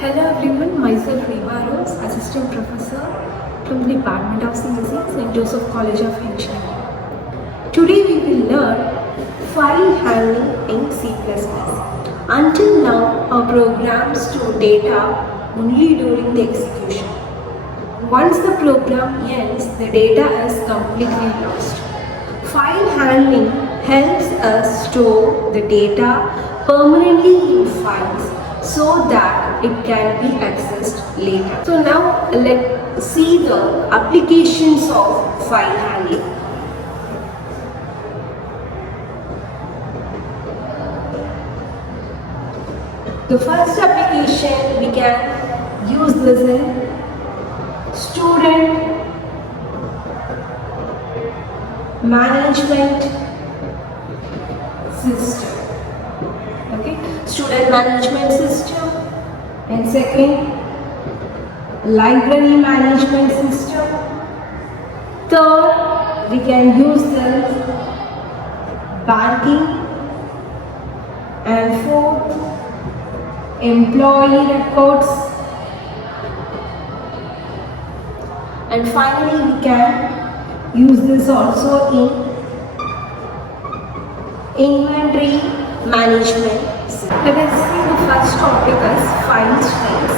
Hello everyone, myself Reeba, Assistant Professor from the Department of CSE, St. Joseph College of Engineering. Today we will learn file handling in C++. Until now, our programs store data only during the execution. Once the program ends, the data is completely lost. File handling helps us store the data permanently in files so that it can be accessed later. So now let's see the applications of file handling. The first application we can use this in student management system. Okay, student management system, and second, library management system. Third, we can use this banking, and fourth, employee records, and finally we can use this also in inventory management. Let us see the first topic as file streams.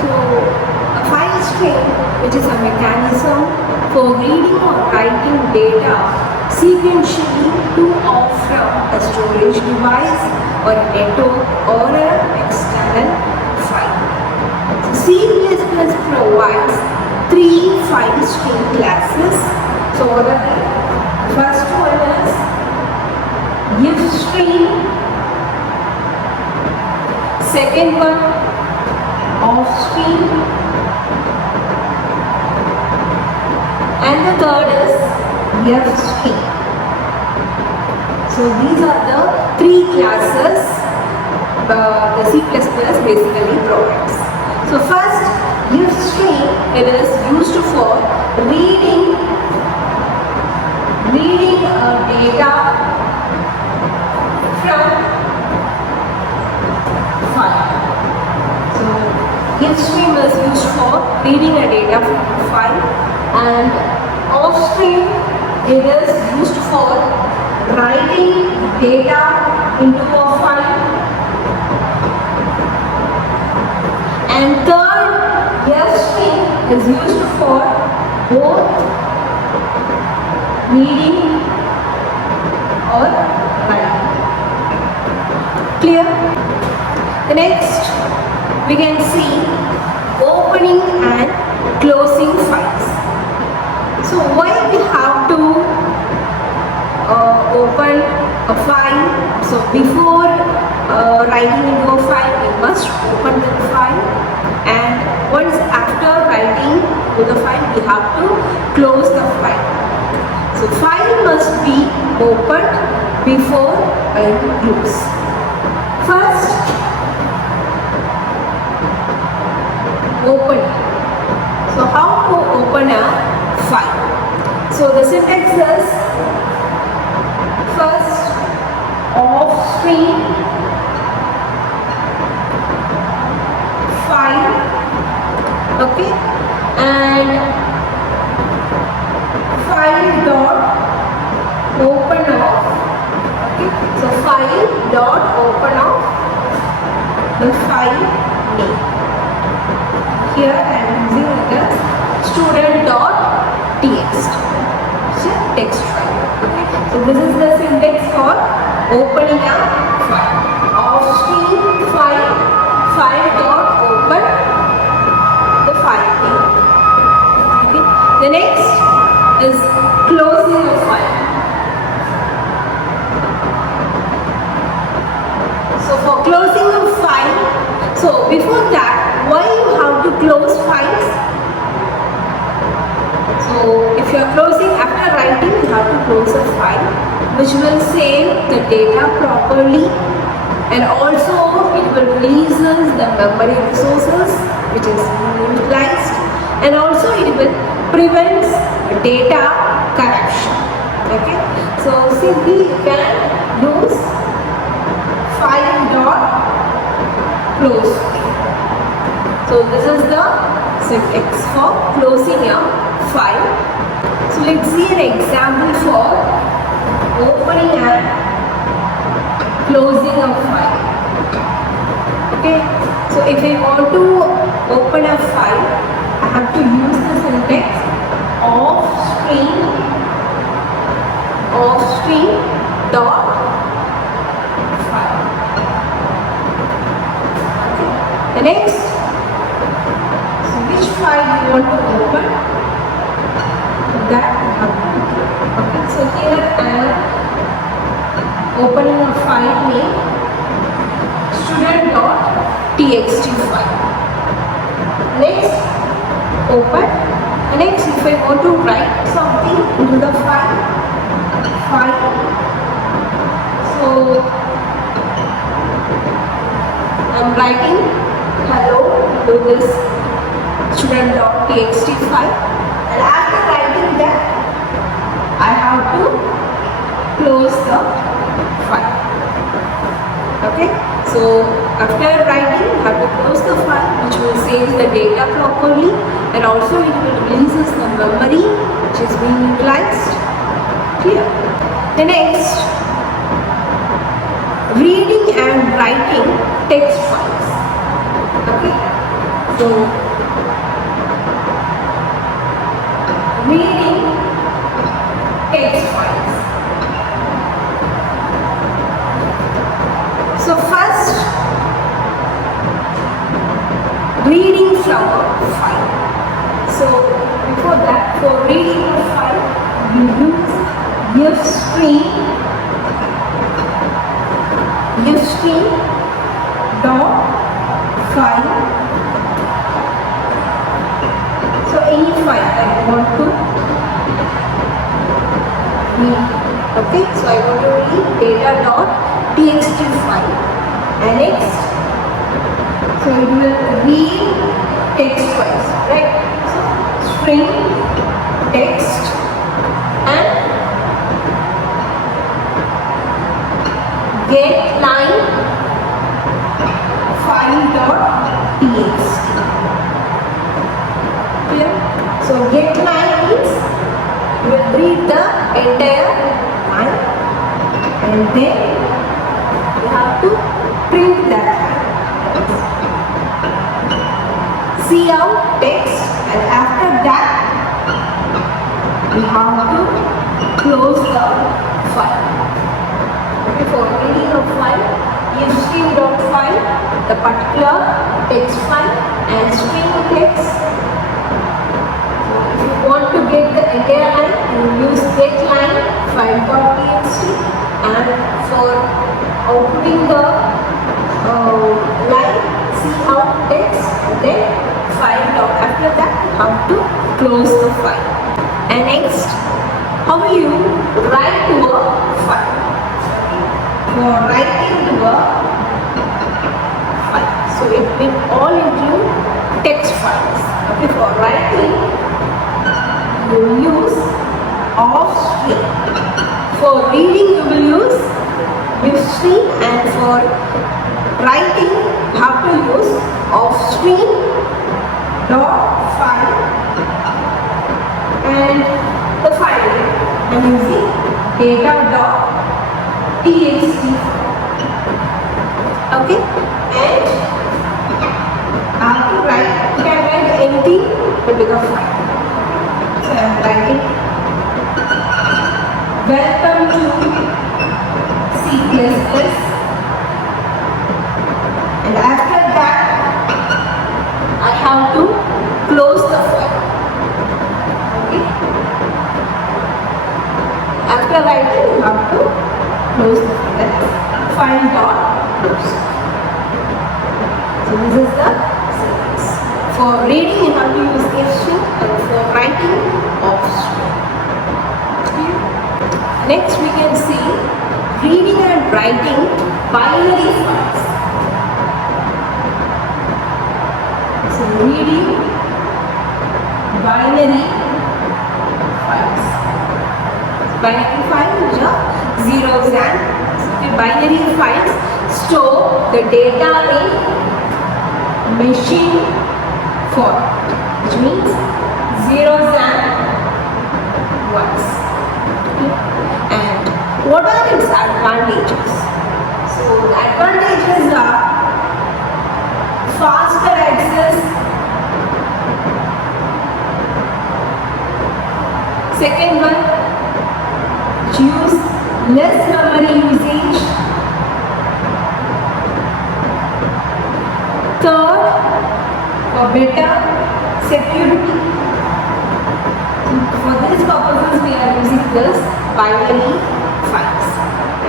So, a file stream, which is a mechanism for reading or writing data sequentially to or from a storage device or a network or an external file. So, C++ provides three file stream classes. So the first one is if stream, second one off stream, and the third is f stream. So these are the three classes the C++ basically provides. So first, if stream, it is used for reading data from file. So if stream is used for reading a data from file, and off stream it is used for writing data into a file, and third, F stream is used for both reading or writing. Clear? The next we can see opening and closing files. So why we have to open a file? So before writing into a file, we must open the file, and once after writing to the file, we have to close the file. So file must be opened before use. First, open. So how to open a file? So the syntax is first off stream file, okay, and file dot open off, okay. So file dot open off the file name. Here I am using it as student dot txt, so text file, okay. So this is the syntax for opening a file. Off stream file dot open the file name. Okay. The next is closing a file. So for closing a file, so before that, why you have to close files? So if you are closing after writing, you have to close a file, which will save the data properly, and also it will releases the memory resources which is utilized, and also it will prevent data corruption. Okay, so simply you can use file dot close. So this is the syntax for closing a file. So let's see an example for opening and closing a file. Okay, so if I want to open a file, I have to use the syntax of string dot file. Okay. The next, so which file you want to open, that you have to do. Okay, so here I am opening a file named student.txt file. Next, open. Next, if I want to write something into the file, so I'm writing hello to this student.txt file, and after writing that, I have to close the file. Okay, so after writing, I have to close the file, which will save the data properly, and also it will releases the memory which is being utilized. Clear? The next, reading and writing text files. Okay, so reading text files. So first, reading from a file. So before that, for reading a file, you use fstring dot file. So any file I want to read. Okay, so I want to read data.txt file. And next, so it will read text files, right? So string text and get line file.txt. Clear? So get line means you will read the entire line, and then you have to print that see out text, and after that you have to close the file. Okay, for reading a file, fstring.file, the particular text file, and string text. So if you want to get the entire line, you use get line file.txt, and for outputting the line, see out text, and then file down. After that, how to close the file. And next, how will you write to a file? For writing to a file, so it will all include text files. Okay, for writing, you will use offstream. For reading, you will use fstream, and for writing, you have to use offstream dot file, and the file I'm using data.txt. Okay, and I have to write, you can write anything but with a file. So I am writing welcome to C++, and after that I have to close the file. Okay, after writing you have to close the file. File dot close. So this is the syntax. For reading you have to use fstring, and for writing offstring. Next we can see reading and writing binary files. So reading binary files. Binary file which are zeros and binary files store the data in machine format, which means zeros and ones. Okay. And what are its advantages? So the advantages are faster access. Second one, use less memory usage. Third, for better security. So for these purposes, we are using this binary files.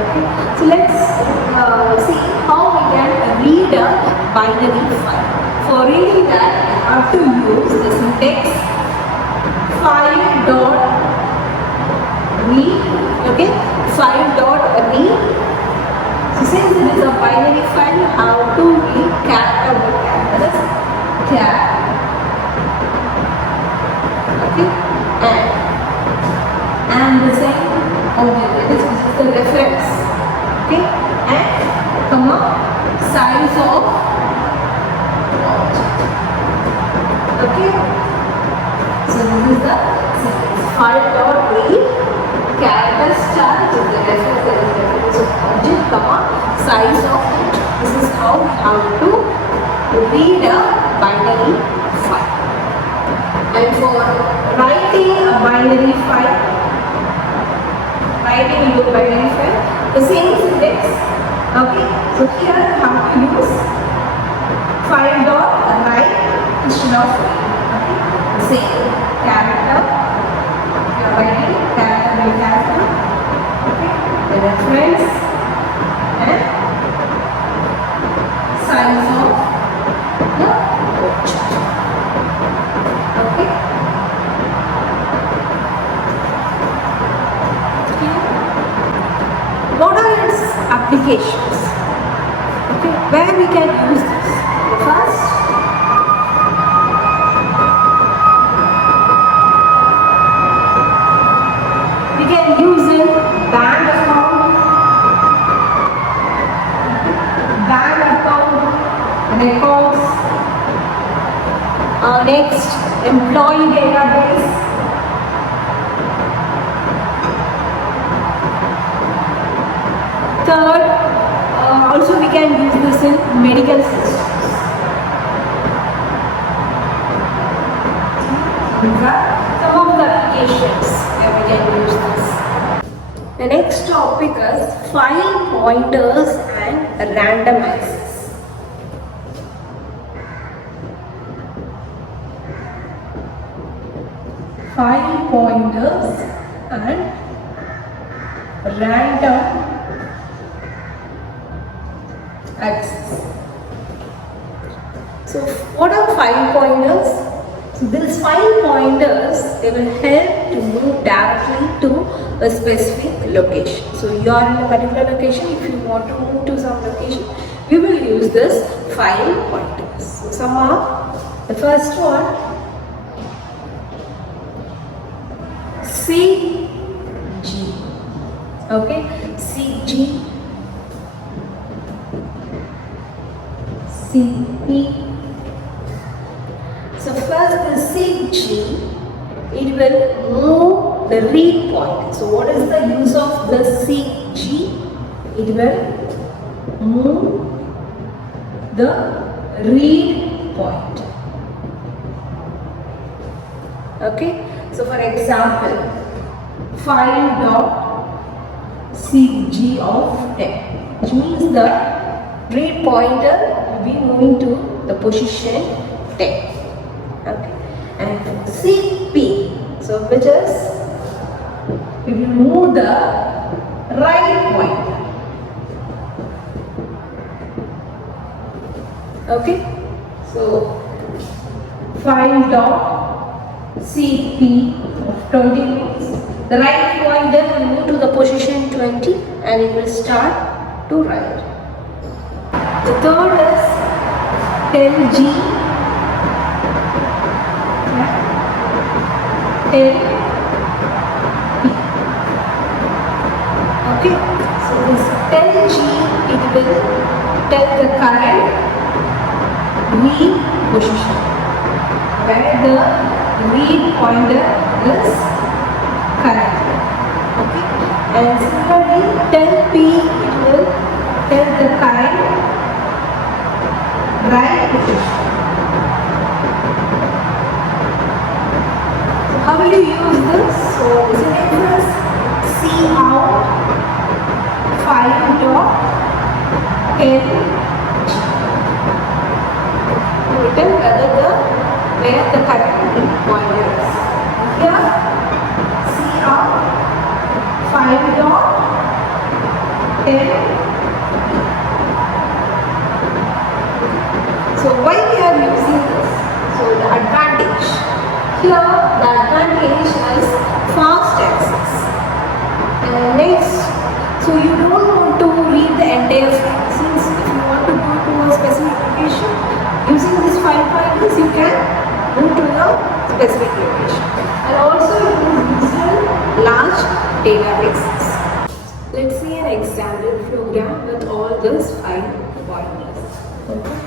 Okay. So let's see how we can read a binary file. For reading that, you have to use the syntax file.read. Okay, file.read. So since it is a binary file, you have to read character by character. Char. Okay, and the same object, that is the reference. Okay, and comma size of object. Okay, so this is the file.read character star, which is the reference of object, comma size of object. This is how we have to read a binary file. And for writing a binary file, the same syntax. Okay, so here you have to use file.write instead of read. Okay, same character, you are writing character by character. Okay, the reference and size of the object. Okay. What are its applications? Okay, where we can use this? First, we can use in bank account, records. Next, employee database. Third, also we can use this in medical systems. These are some of the applications where we can use this. The next topic is file pointers and random access. File pointers and random access. So what are file pointers? So these file pointers, they will help to move directly to a specific location. So you are in a particular location, if you want to move to some location, we will use this file pointers. So some are, the first one, CG. Okay, CG, CP. So first the CG, it will move the read point. So what is the use of the CG? It will move the read point. Okay, so for example, file.cg of 10, which means the read pointer will be moving to the position 10. Okay, and CP, so which is, we will move the right pointer. Okay, so file.cp of 20 means the right pointer will move to the position 20 and it will start to write. The third is LG, LP. Okay, so this tell G, it will tell the current read position where the read pointer is currently. Okay, and similarly tell P, it will tell the current write position. So how will you use this? So this is see out 5 dot L G. Written where the current pointer is. Here see out 5 dot L G. So why we are using this? So the advantage. Here the advantage is fast access. Next, so you don't want to read the entire file. Since if you want to go to a specific location, using this file pointers you can go to the specific location. And also you can use large databases. Let's see an example program with all these file pointers. Okay.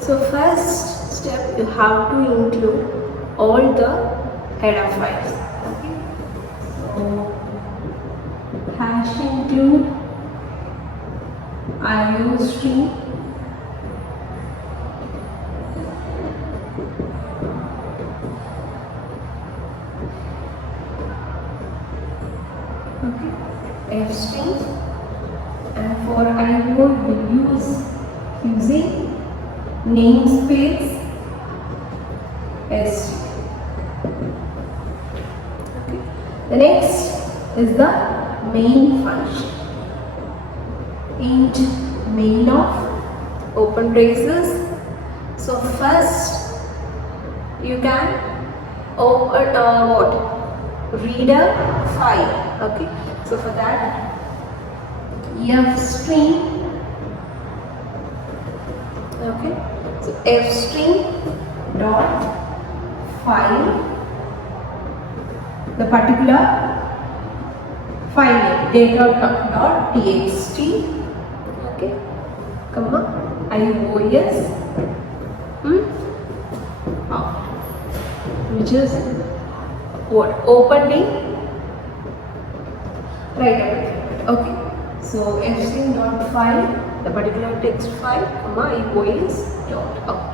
So first step, you have to include all the header files. Okay. So hash include IO stream, okay, F string, and for IO we will use using namespace S. Okay. The next is the main function. Int main of open braces. So first you can open read a file. Okay. So for that F string. Okay. So F string dot file, the particular file name data dot txt, okay, comma ios out, which is what opening right away. Okay, so F string dot file, the particular text file, comma ios dot out.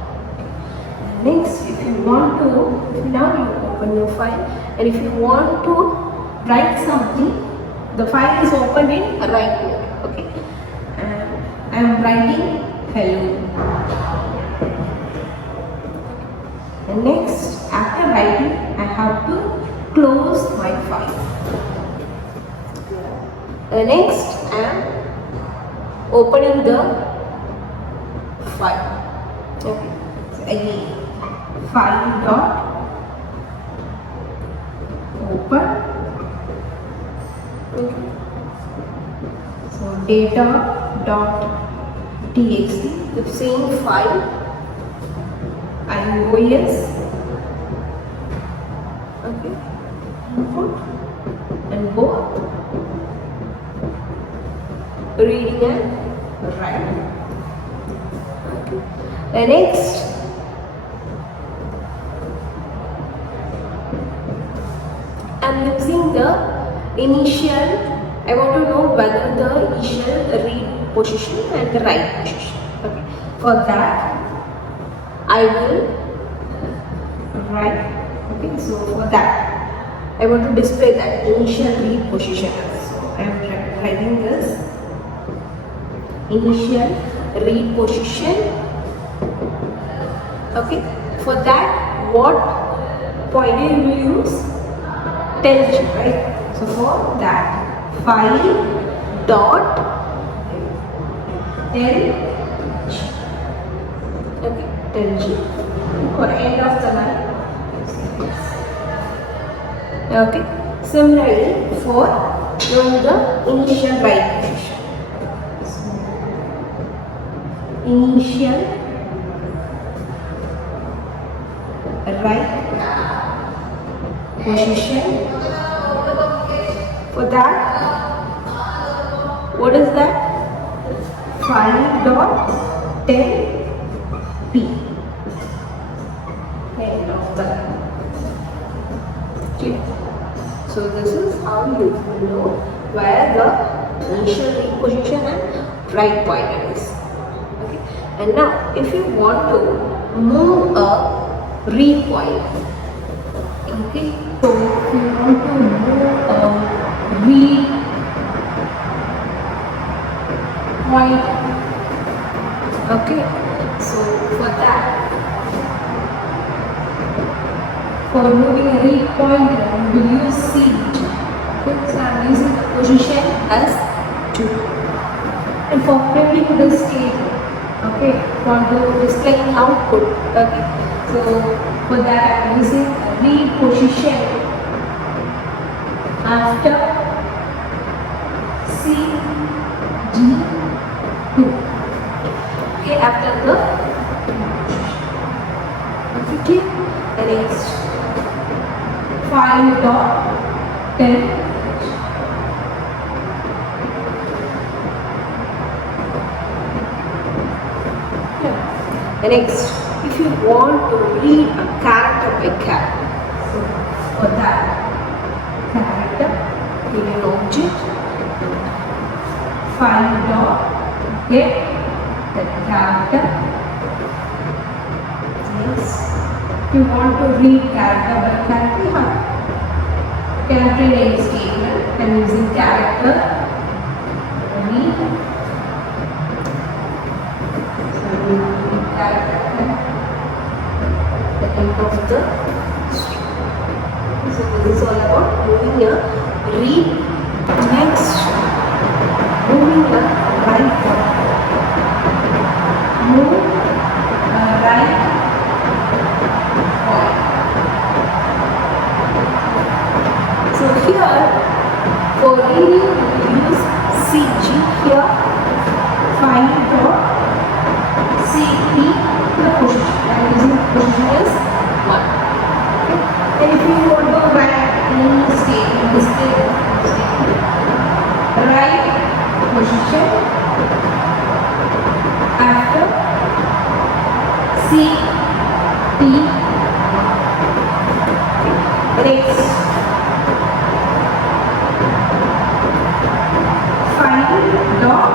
Next, if you want to, now you open your file, and if you want to write something, the file is opened in write mode. Okay, and I am writing hello. And next, after writing, I have to close my file. Next, I am opening the file. Okay, so again, file dot open. Okay. So data dot txt, the same file, iOS. Okay, input and both reading and writing. Okay. The next, I'm using the initial. I want to know whether the initial read position and the write position. Okay. For that, I will write. Okay. So for that, I want to display that initial read position. So I am writing this initial read position. Okay. For that, what pointer you will use? Tell G, right? So for that, file dot tell G. Okay, tell G. For end of the line. Okay. Similarly, for knowing the initial write position. So, initial right position. For that, what is that? 5.10p. End of the line. Okay. So this is how you know where the initial read position and right pointer is. Okay. And now, if you want to move a read pointer, okay. So if you want to move a read pointer, okay. So for that, for moving a read pointer, we will use seat. Okay, so I am using the position as 2. And for printing this table, okay, for the displaying output, okay. So for that I am using a read position after CD2. Okay, after the okay, the next 5.10. The next, if you want to read a character by character, so for that, character in an object, 5.get the character. Next, if you want to read character by character, you can print any statement and using character read. The end of the string. So this is all about moving a read. Next, moving a right pointer. Move a right pointer. So here, for reading, we use CG here. Find CP, the position. I am using the position as 1. Okay. And if you want to write any statement, right position after CP. Next, find dot.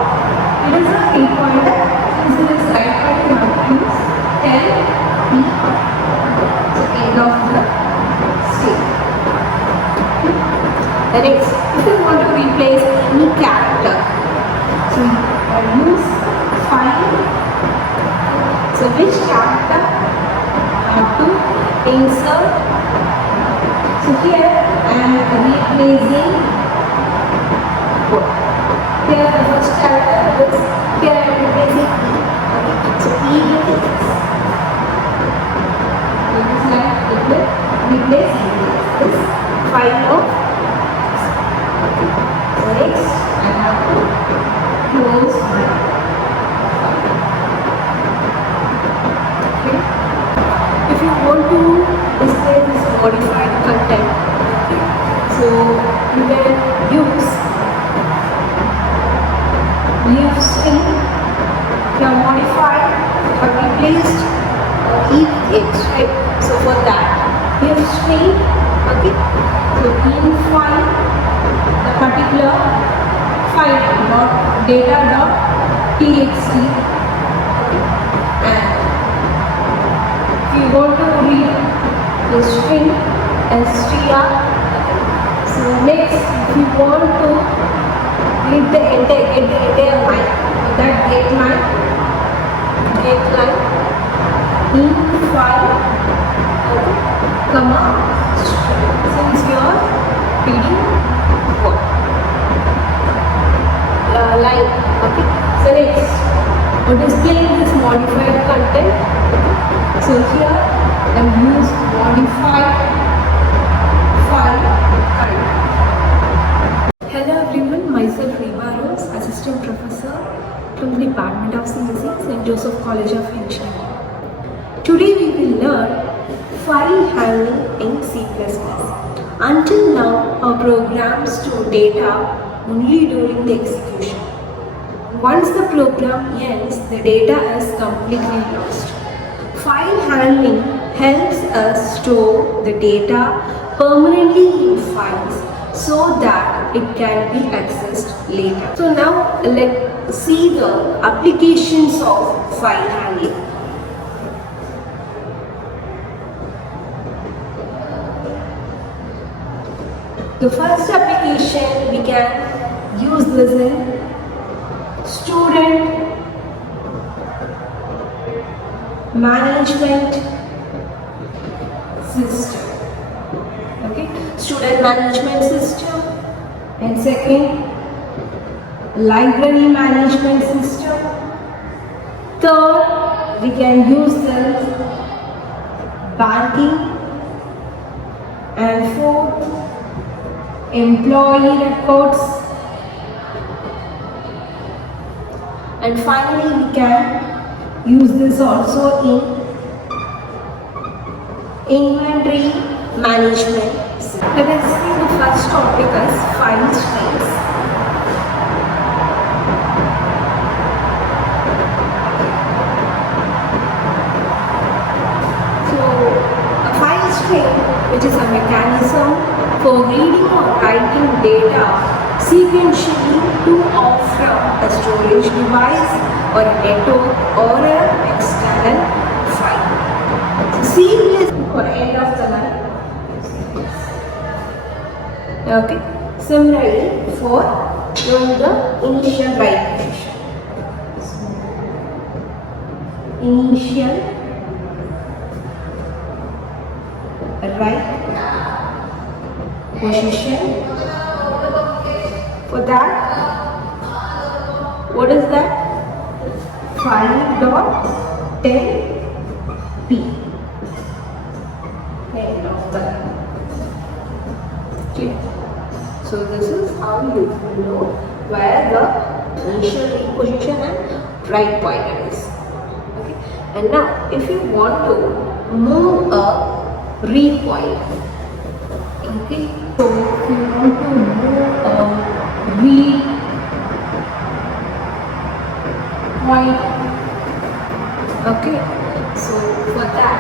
It is a read pointer. Since it is right pointer, you have to use 10p. So end of the statement. The next, if you want to replace any character, so you use find. So which character have to insert? So here I am replacing what? Here the first character is, here I am replacing E. Okay. So E is like replace this 5 of. So next I have to close my okay. If you want to display this modified content, okay, so you can use leave string. You have modified or replaced E with X, right? So for that, leave string, okay. So find the particular file dot data dot txt, okay. And if you want to read the string str, so next if you want to read the entire line, that get line in file, okay, comma string. Since you are reading what line, okay. So next, for displaying this modified content, so here I use modified file content. Hello everyone, myself Reeba, Assistant Professor from the Department of CSE, St. Joseph College of Engineering. Today we will learn file handling in C++. Until now, our programs store data only during the execution. Once the program ends, the data is completely lost. File handling helps us store the data permanently in files so that it can be accessed later. So now let's see the applications of file handling. The first application we can use this in student management system. Okay, student management system, and second, library management system. Third, we can use this banking, and fourth, employee records, and finally we can use this also in inventory management. Let us see the first topic as file streams. So a file stream, which is a mechanism for reading or writing data sequentially to or from a storage device or a network or an external file. So seamless for end of the line. Okay. Similarly, for the initial write position. Initial write position. For that, what is that? File dot tell p. End of the line. Okay. So this is how you know where the initial read position and write pointer is. Okay. And now, if you want to move a read pointer, okay. So if you want to move a read pointer, okay. So for that,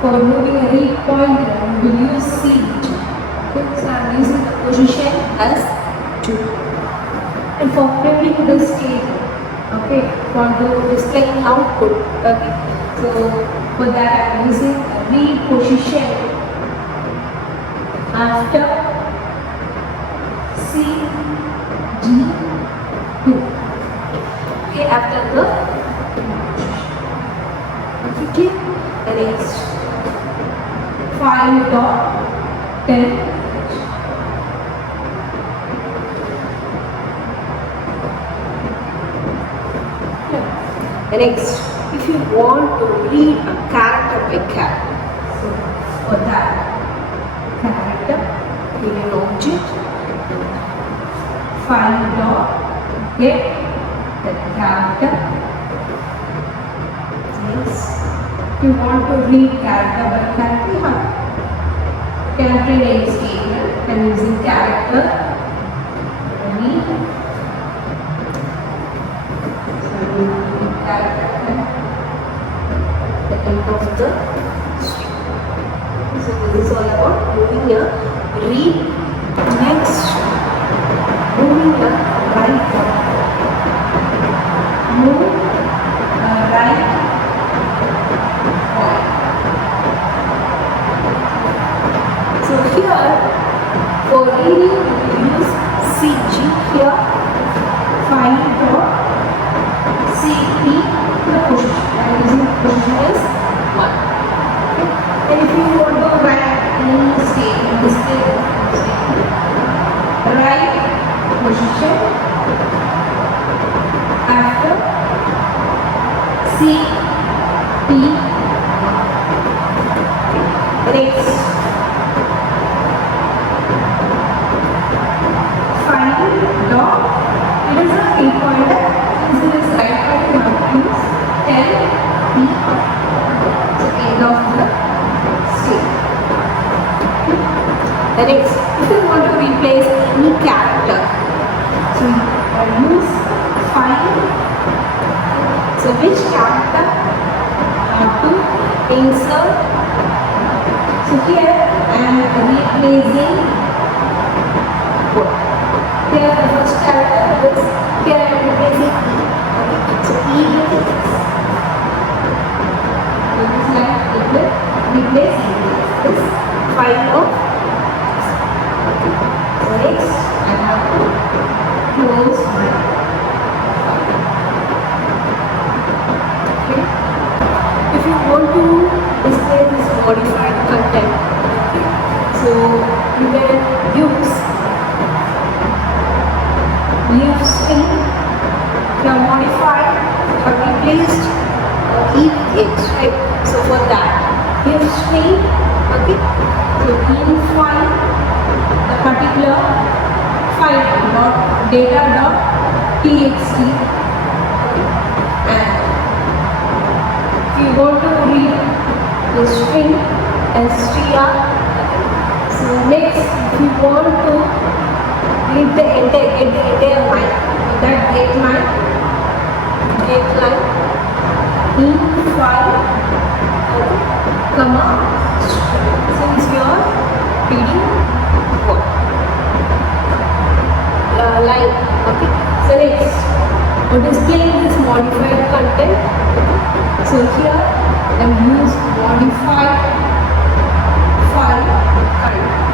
for moving a read pointer, we will use seat. Okay, so I am using the position as 2. And for printing this table, okay, for the displaying output, okay. So for that I am using a read position after C D 2. Okay, after the okay, the next file dot tell. Next, if you want to read a character by character, so for that, character in an object, file dot get the character. Next, if you want to read character by character, you can print any statement and using character read. The end of the string. So this is all about moving a read. Next, moving a write pointer. Move a write pointer. So here, for reading, we use CG here. File dot CP. The position. I am using position is 1. Okay. And if you want to write any statement, write position after C P. Next, file dot. It is a read pointer. This is right pointer. Use tell p. The next, if you want to replace any character, so you use find. So which character have to insert? So here I am replacing what? Here the first character is, here I am replacing E. Okay. So E with X. So this line it will replace this file of. Okay. So next I have to close my file. Okay. If you want to display this modified content, okay, so you can use leave string. You have modified, you have replaced E with X, right? So for that, leave string, okay, so in file, the particular file dot data dot txt, okay, and if you want to read the string str, so next if you want to read the entire line, that get line in file, okay, comma string, since you are reading what line, okay. So next, for displaying this modified content, so here I use modified file kind.